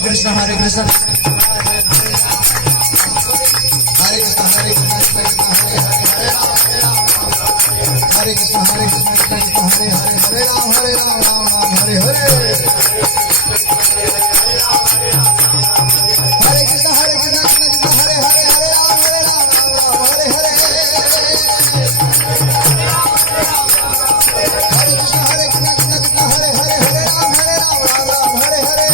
Krishna, Hare Krishna, Hare Krishna, Hare Krishna, Hare Krishna, Hare Krishna, Hare Hare, Hare Ram, Hare Ram, Ram Ram, Hare Hare. Hare Krishna, Hare Krishna, Krishna Krishna, Hare Hare, Hare Ram, Hare Ram, Ram Ram, Hare Hare.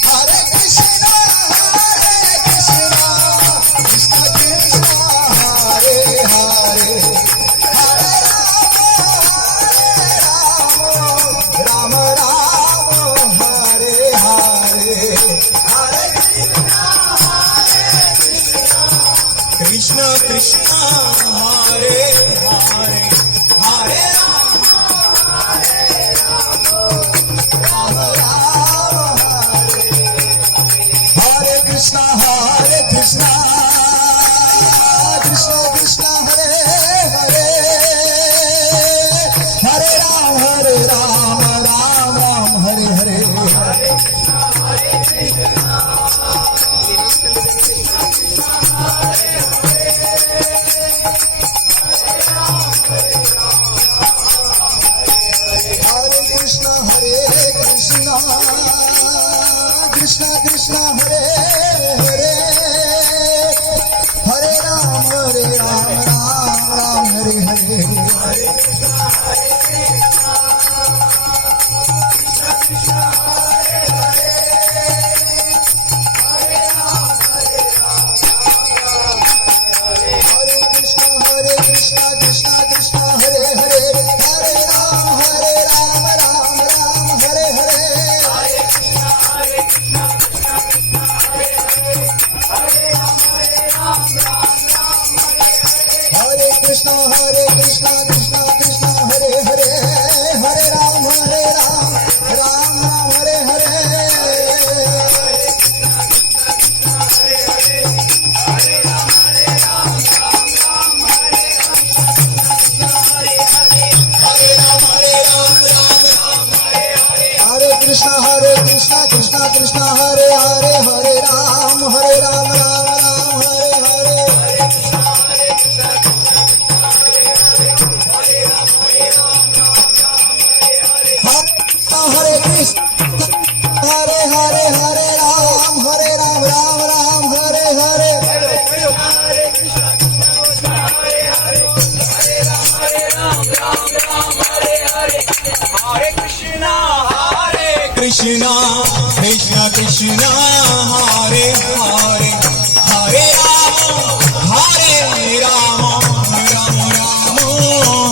Hare Krishna, Hare Krishna, Krishna Krishna, Hare Hare, Hare Ram, Hare Ram, Ram Ram, Hare Hare. Krishna Krishna, Hare Hare, Hare Rama, Rama Rama, Hare Krishna, Hare Krishna, Krishna Krishna, Hare Hare, Hare Ram, Ram Ram, Hare Hare. Krishna Krishna, Hare Hare, Hare Ram, Ram Ram, Hare Hare. Hare Krishna, Krishna Krishna, Hare Hare, Hare Ram, Ram Ram, Hare Hare. Hare Krishna, Krishna Krishna, Hare Hare, Hare Ram, Ram Ram, Hare Hare. Krishna, Krishna Krishna, Hare Hare, Hare Ram, Ram Ram, Hare Hare. Hare Krishna, Hare Hare, Hare Ram, Ram Ram, Hare Hare. Krishna, Krishna Krishna, Hare Hare, Hare Rama, Ram Ram, Hare Hare.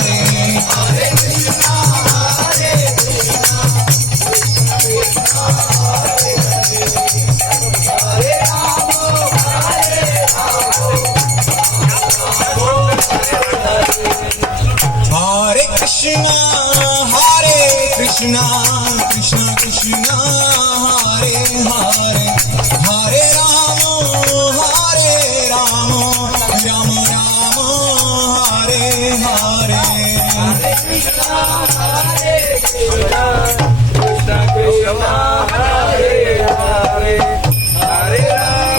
Hare Krishna, Hare Krishna, Hare Rama, Hare Hare Krishna, Hare Krishna, Krishna Krishna, Hare Hare, Hare Rama, Ram Ram, Hare Hare. Hare Krishna, Hare Krishna, Krishna Krishna, Hare Hare, Hare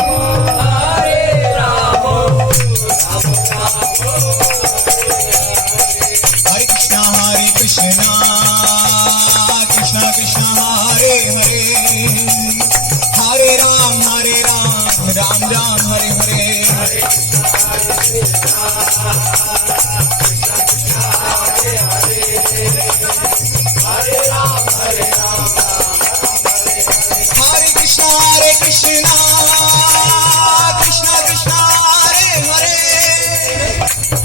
Rama, Hare Rama, Hare Krishna, Hare Krishna, Krishna Krishna, Hare Hare, Hare Ram, Ram Ram, Hare Hare. Hare Krishna, Hare Krishna, Krishna Krishna, Hare Hare, Hare Ram, Ram Ram, Hare Krishna, Hare Krishna, Krishna Krishna, Hare Hare,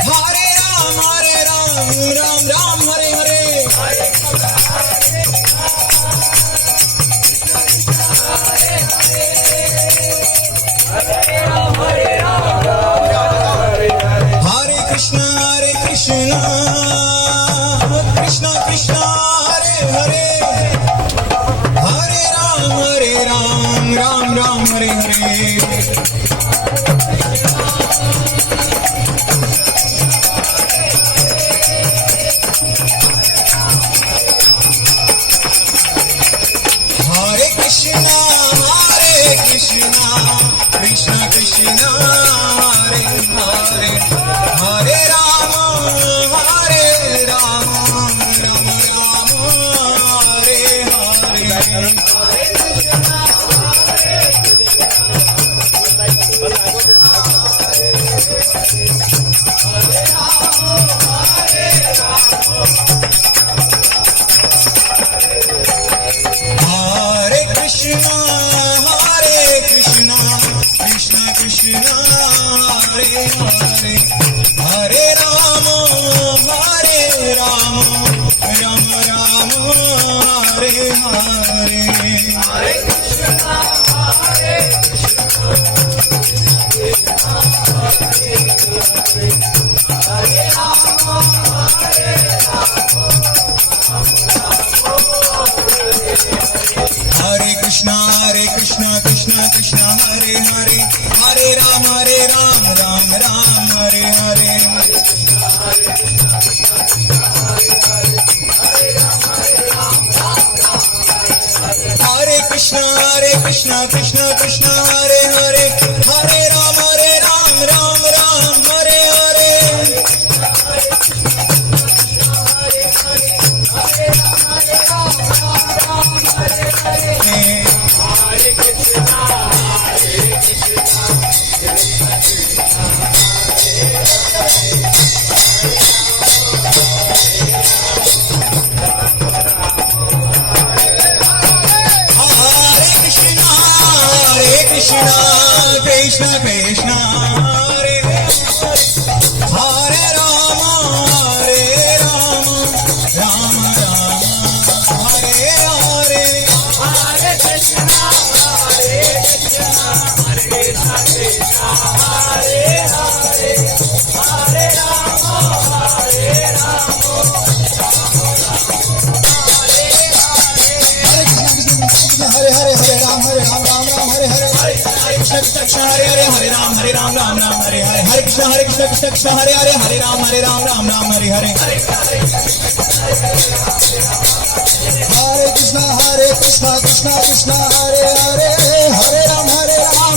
Hare Ram, Ram Ram, Hare Hare. Hare Krishna, Hare Krishna, Krishna Krishna, Hare Hare, Hare Ram, Ram Ram, Hare Hare. Krishna Krishna Hare Hare Hare Rama Hare Rama Rama Rama Hare Hare Hare Krishna Krishna Krishna Hare Hare Hare Rama Rama Rama Hare Hare Hare Krishna Hare Krishna Krishna Krishna Hare Hare Hare Rama Ram Ram Hare Hare Hare Krishna Krishna Krishna Hare Hare Hare Rama Ram Ram Hare Hare Krishna Krishna Hare Hare Rama Rama Hare Hare Hare Krishna Krishna Krishna Hare Hare Hare Rama Hare Hare Hare Ram Hare Hare Krishna Krishna Hare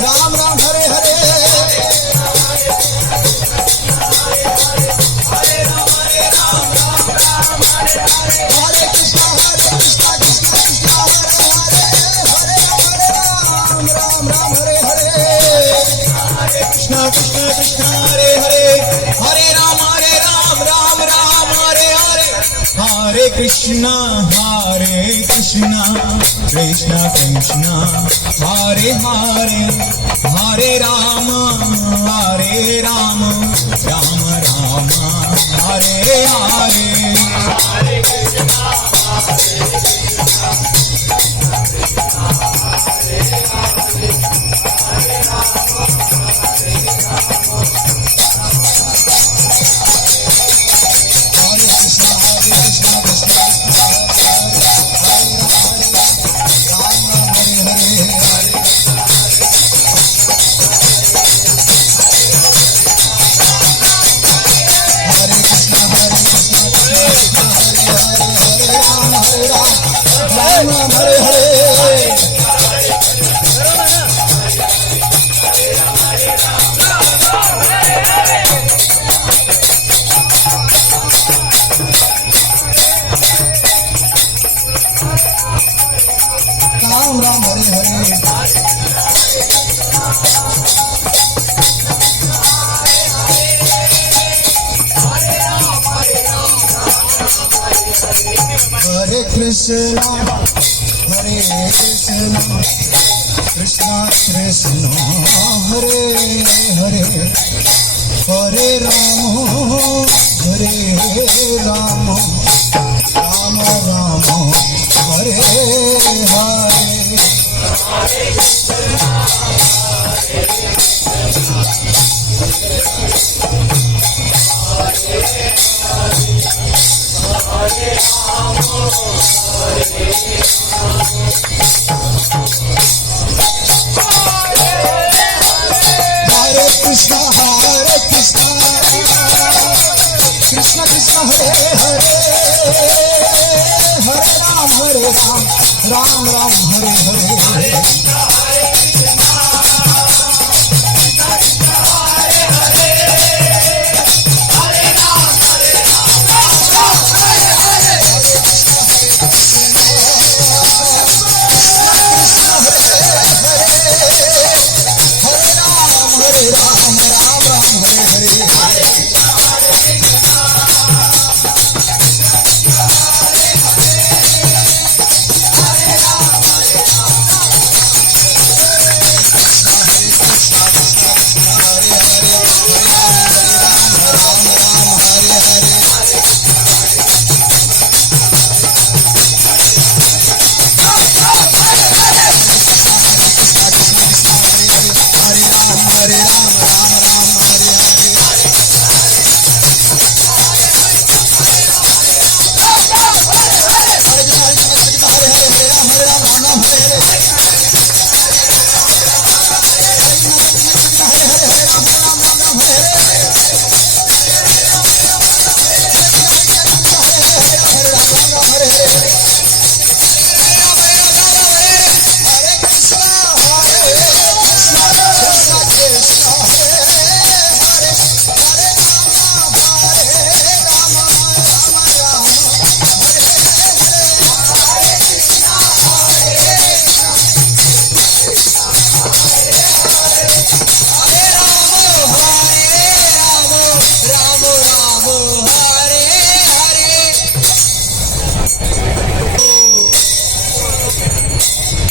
Ram Ram Hare Hare Hare Krishna Krishna Hare Ram Ram Hare Hare Hare Krishna Krishna Krishna Hare Hare Hare Ram Ram Hare Hare Krishna Krishna Hare Hare Hare Rama Ram Hare Hare Hare Krishna Krishna Krishna Hare Hare Hare Rama Ram Hare Hare Hare Krishna Hare Krishna, Krishna Krishna, Hare Hare, Hare Rama, Rama Rama, Hare Hare. Hare Krishna, Krishna Krishna, Hare Hare, Hare Ram, Ram Ram, Hare Hare.